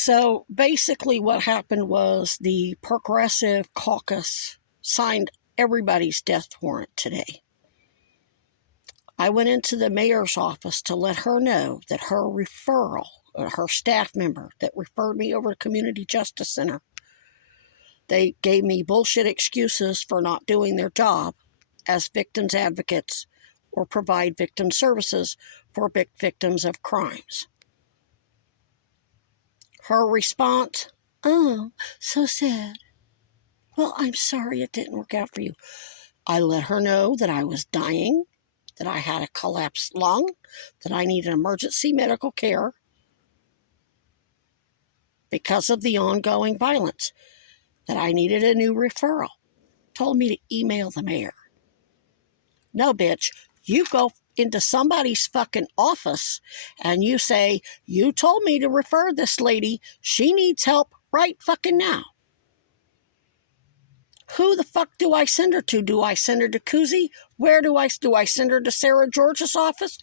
So basically what happened was the Progressive Caucus signed everybody's death warrant today. I went into the mayor's office to let her know that her referral, her staff member that referred me over to Community Justice Center, they gave me bullshit excuses for not doing their job as victims advocates or provide victim services for victims of crimes. Her response, "Oh, so sad. Well, I'm sorry it didn't work out for you." I let her know that I was dying, that I had a collapsed lung, that I needed emergency medical care because of the ongoing violence, that I needed a new referral. Told me to email the mayor. No, bitch, you go into somebody's fucking office and you say, "You told me to refer this lady. She needs help right fucking now." Who the fuck do I send her to? Do I send her to Kuzi? Where do I send her to Sarah George's office?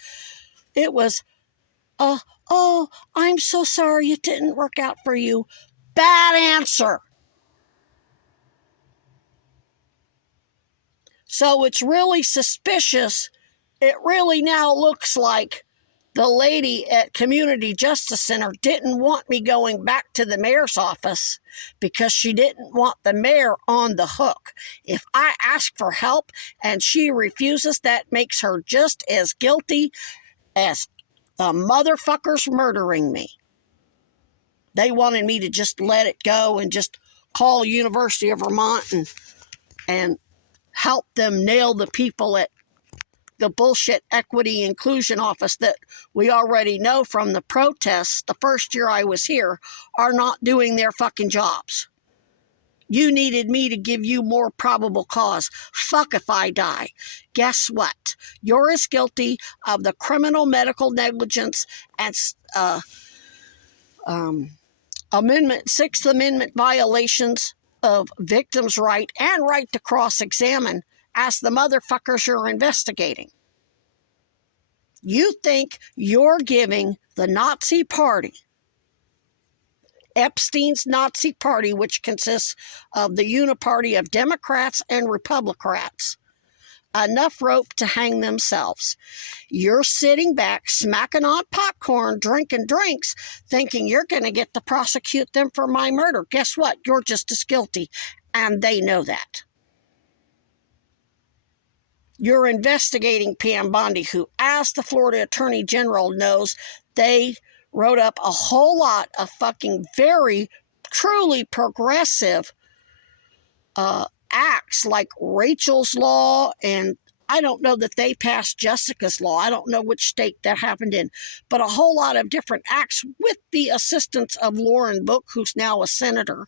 It was, oh, I'm so sorry it didn't work out for you. Bad answer. So it's really suspicious. It really now looks like the lady at Community Justice Center didn't want me going back to the mayor's office because she didn't want the mayor on the hook. If I ask for help and she refuses, that makes her just as guilty as the motherfuckers murdering me. They wanted me to just let it go and just call University of Vermont and help them nail the people at the bullshit equity inclusion office that we already know from the protests the first year I was here are not doing their fucking jobs. You needed me to give you more probable cause. Fuck if I die. Guess what? You're as guilty of the criminal medical negligence and Sixth Amendment violations of victims' right and right to cross-examine as the motherfuckers you're investigating. You think you're giving the Nazi Party, Epstein's Nazi Party, which consists of the uniparty of Democrats and Republicans, enough rope to hang themselves. You're sitting back, smacking on popcorn, drinking drinks, thinking you're going to get to prosecute them for my murder. Guess what? You're just as guilty, and they know that. You're investigating Pam Bondi, who, as the Florida Attorney General knows, they wrote up a whole lot of fucking very, truly progressive acts like Rachel's Law, and I don't know that they passed Jessica's Law. I don't know which state that happened in, but a whole lot of different acts with the assistance of Lauren Book, who's now a senator,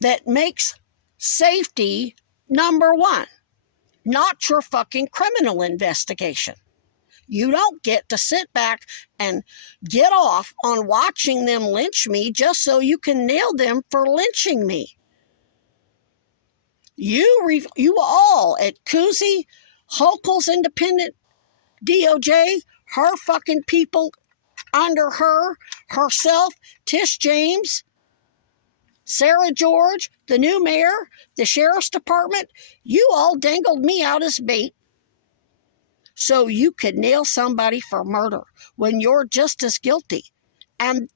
that makes safety number one, not your fucking criminal investigation. You don't get to sit back and get off on watching them lynch me just so you can nail them for lynching me. You all at Kuzi, Hochul's independent DOJ, her fucking people under her, herself, Tish James, Sarah George, the new mayor, the sheriff's department, you all dangled me out as bait so you could nail somebody for murder when you're just as guilty. And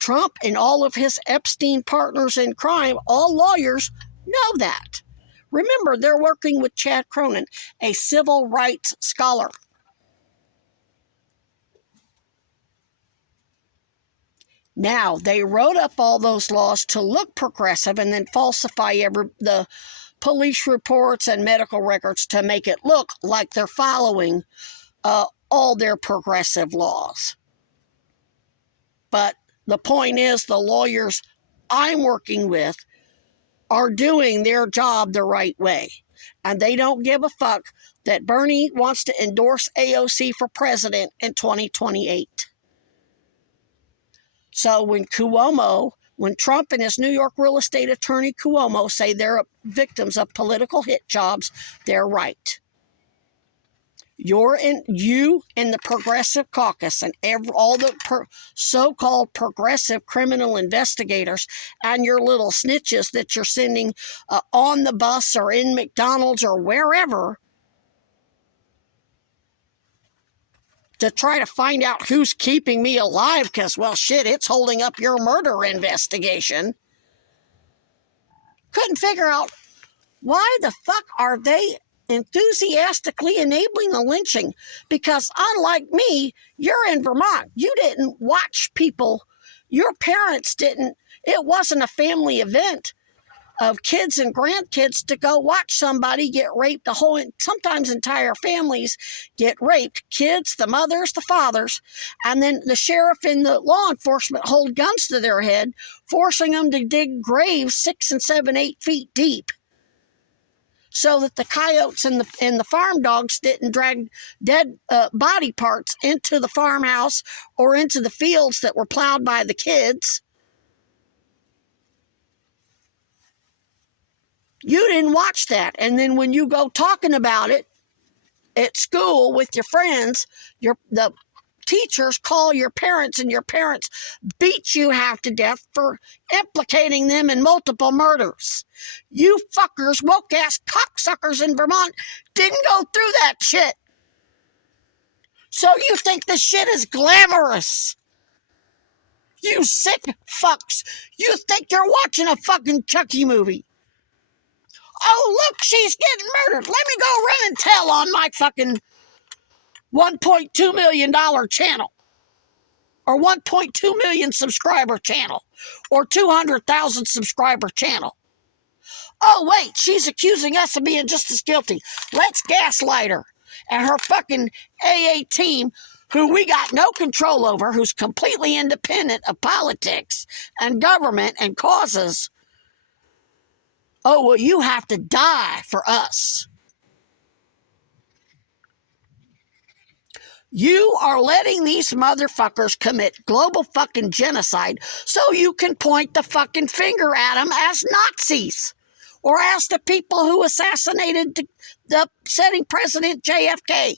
Trump and all of his Epstein partners in crime, all lawyers, know that. Remember, they're working with Chad Cronin, a civil rights scholar. Now, they wrote up all those laws to look progressive and then falsify the police reports and medical records to make it look like they're following all their progressive laws. But the point is, the lawyers I'm working with are doing their job the right way. And they don't give a fuck that Bernie wants to endorse AOC for president in 2028. So when Trump and his New York real estate attorney Cuomo say they're victims of political hit jobs, they're right. You in the Progressive Caucus and all the so-called progressive criminal investigators and your little snitches that you're sending on the bus or in McDonald's or wherever to try to find out who's keeping me alive because, well, shit, it's holding up your murder investigation. Couldn't figure out why the fuck are they enthusiastically enabling the lynching? Because unlike me, you're in Vermont. You didn't watch people. Your parents didn't. It wasn't a family event of kids and grandkids to go watch somebody get raped. Sometimes entire families get raped. Kids, the mothers, the fathers, and then the sheriff and the law enforcement hold guns to their head, forcing them to dig graves 6 and 7, 8 feet deep, so that the coyotes and the farm dogs didn't drag dead body parts into the farmhouse or into the fields that were plowed by the kids. You didn't watch that. And then when you go talking about it at school with your friends, the teachers call your parents, and your parents beat you half to death for implicating them in multiple murders. You fuckers, woke-ass cocksuckers in Vermont, didn't go through that shit. So you think this shit is glamorous. You sick fucks. You think you're watching a fucking Chucky movie. Oh, look, she's getting murdered. Let me go run and tell on my fucking $1.2 million channel, or 1.2 million subscriber channel, or 200,000 subscriber channel. Oh, wait, she's accusing us of being just as guilty. Let's gaslight her and her fucking AA team, who we got no control over, who's completely independent of politics and government and causes. Oh, well, you have to die for us. You are letting these motherfuckers commit global fucking genocide so you can point the fucking finger at them as Nazis, or as the people who assassinated the sitting President JFK.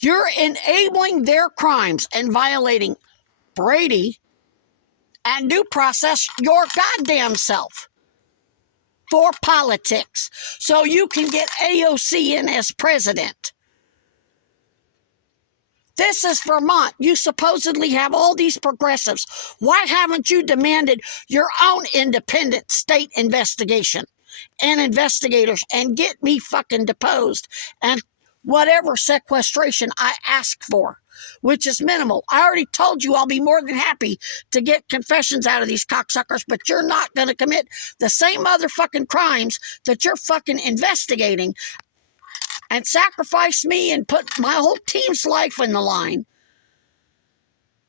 You're enabling their crimes and violating Brady and due process your goddamn self for politics, so you can get AOC in as president. This is Vermont. You supposedly have all these progressives. Why haven't you demanded your own independent state investigation and investigators and get me fucking deposed and whatever sequestration I ask for, which is minimal? I already told you I'll be more than happy to get confessions out of these cocksuckers, but you're not going to commit the same motherfucking crimes that you're fucking investigating and sacrifice me and put my whole team's life in the line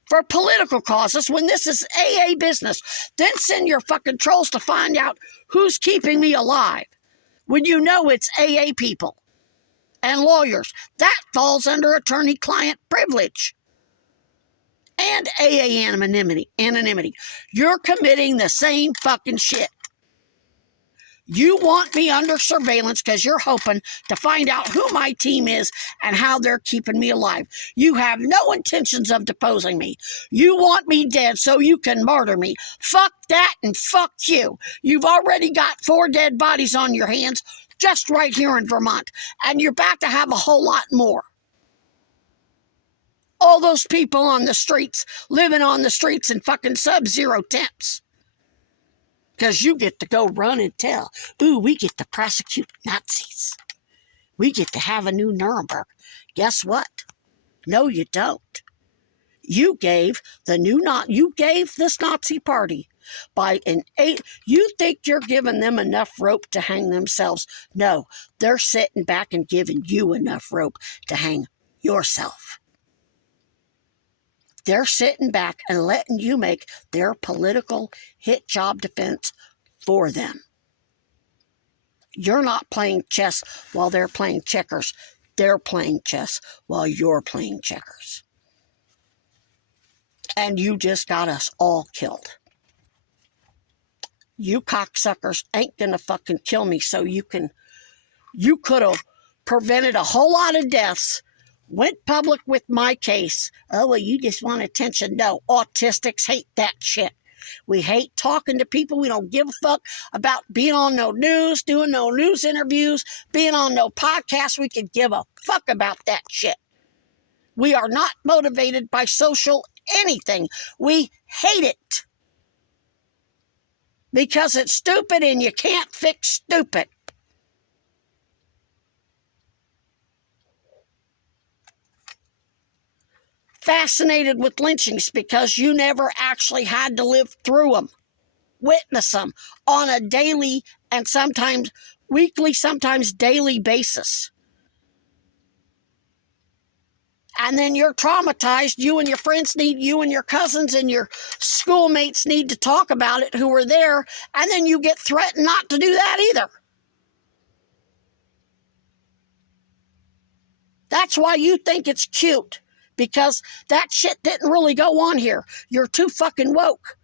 for political causes when this is AA business. Then send your fucking trolls to find out who's keeping me alive when you know it's AA people and lawyers. That falls under attorney-client privilege and AA anonymity. You're committing the same fucking shit. You want me under surveillance because you're hoping to find out who my team is and how they're keeping me alive. You have no intentions of deposing me. You want me dead so you can murder me. Fuck that and fuck you. You've already got 4 dead bodies on your hands just right here in Vermont, and you're about to have a whole lot more. All those people on the streets, living on the streets in fucking sub-zero temps. Because you get to go run and tell. Ooh, we get to prosecute Nazis. We get to have a new Nuremberg. Guess what? No, you don't. You gave this Nazi party by an 8. You think you're giving them enough rope to hang themselves? No, they're sitting back and giving you enough rope to hang yourself. They're sitting back and letting you make their political hit job defense for them. You're not playing chess while they're playing checkers. They're playing chess while you're playing checkers. And you just got us all killed. You cocksuckers ain't gonna fucking kill me so you can You could have prevented a whole lot of deaths, went public with my case. Oh, well, you just want attention. No, autistics hate that shit. We hate talking to people. We don't give a fuck about being on no news, doing no news interviews, being on no podcast. We could give a fuck about that shit. We are not motivated by social anything. We hate it because it's stupid and you can't fix stupid. Fascinated with lynchings because you never actually had to live through them, witness them on a daily and sometimes weekly, sometimes daily basis. And then you're traumatized. You and your friends need, you and your cousins and your schoolmates need to talk about it who were there, and then you get threatened not to do that either. That's why you think it's cute, because that shit didn't really go on here. You're too fucking woke.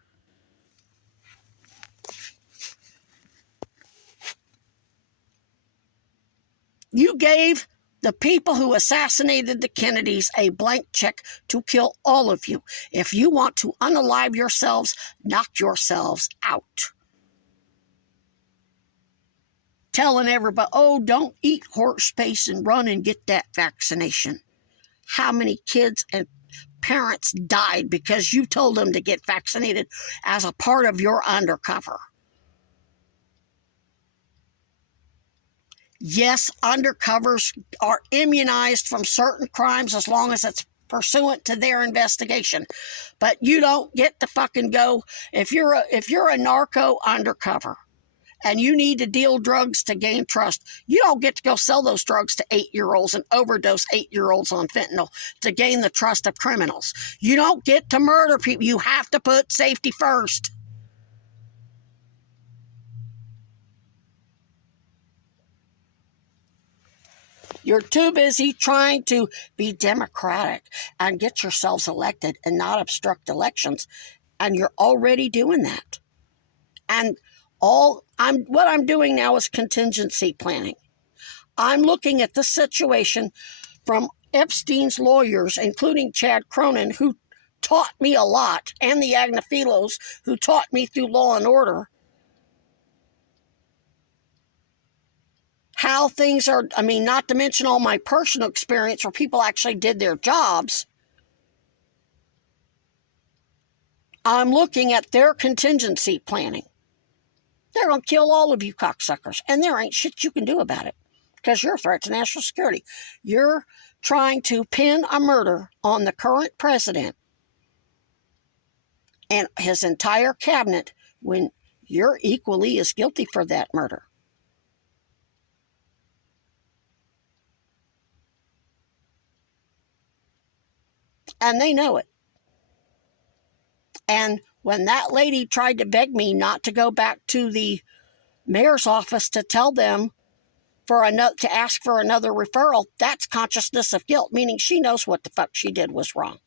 You gave the people who assassinated the Kennedys a blank check to kill all of you. If you want to unalive yourselves, knock yourselves out. Telling everybody, oh, don't eat horse paste and run and get that vaccination. How many kids and parents died because you told them to get vaccinated as a part of your undercover? Yes, undercovers are immunized from certain crimes as long as it's pursuant to their investigation. But you don't get to fucking go, if you're a narco undercover and you need to deal drugs to gain trust, you don't get to go sell those drugs to 8-year-olds and overdose 8-year-olds on fentanyl to gain the trust of criminals. You don't get to murder people. You have to put safety first. You're too busy trying to be democratic and get yourselves elected and not obstruct elections. And you're already doing that. And what I'm doing now is contingency planning. I'm looking at the situation from Epstein's lawyers, including Chad Cronin, who taught me a lot, and the Agnafilos, who taught me through Law and Order, how things are. I mean, not to mention all my personal experience where people actually did their jobs. I'm looking at their contingency planning. They're going to kill all of you cocksuckers, and there ain't shit you can do about it because you're a threat to national security. You're trying to pin a murder on the current president and his entire cabinet when you're equally as guilty for that murder. And they know it. And when that lady tried to beg me not to go back to the mayor's office to tell them to ask for another referral, that's consciousness of guilt, meaning she knows what the fuck she did was wrong.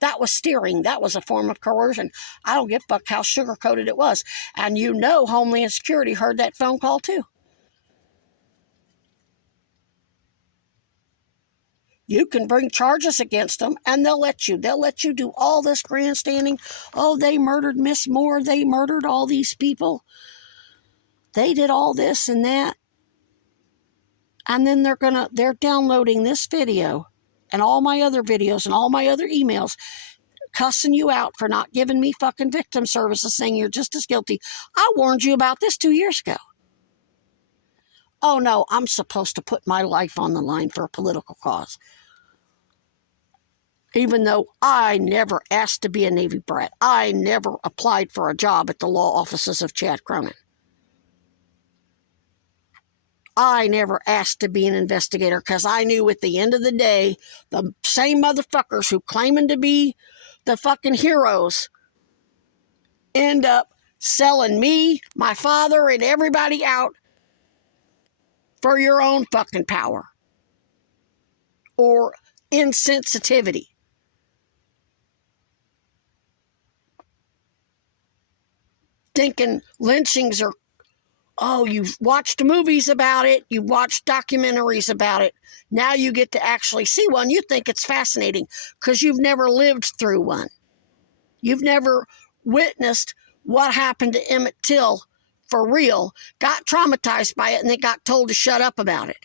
That was steering. That was a form of coercion. I don't give a fuck how sugar-coated it was. And you know Homeland Security heard that phone call too. You can bring charges against them, and they'll let you. They'll let you do all this grandstanding. Oh, they murdered Miss Moore. They murdered all these people. They did all this and that. And then they're downloading this video and all my other videos and all my other emails, cussing you out for not giving me fucking victim services, saying you're just as guilty. I warned you about this 2 years ago. Oh no, I'm supposed to put my life on the line for a political cause. Even though I never asked to be a Navy brat. I never applied for a job at the law offices of Chad Cronin. I never asked to be an investigator because I knew at the end of the day, the same motherfuckers who claiming to be the fucking heroes end up selling me, my father, and everybody out for your own fucking power or insensitivity. Thinking lynchings are Oh, you've watched movies about it, you've watched documentaries about it. Now you get to actually see one. You think it's fascinating because you've never lived through one. You've never witnessed what happened to Emmett Till for real, got traumatized by it, and then got told to shut up about it.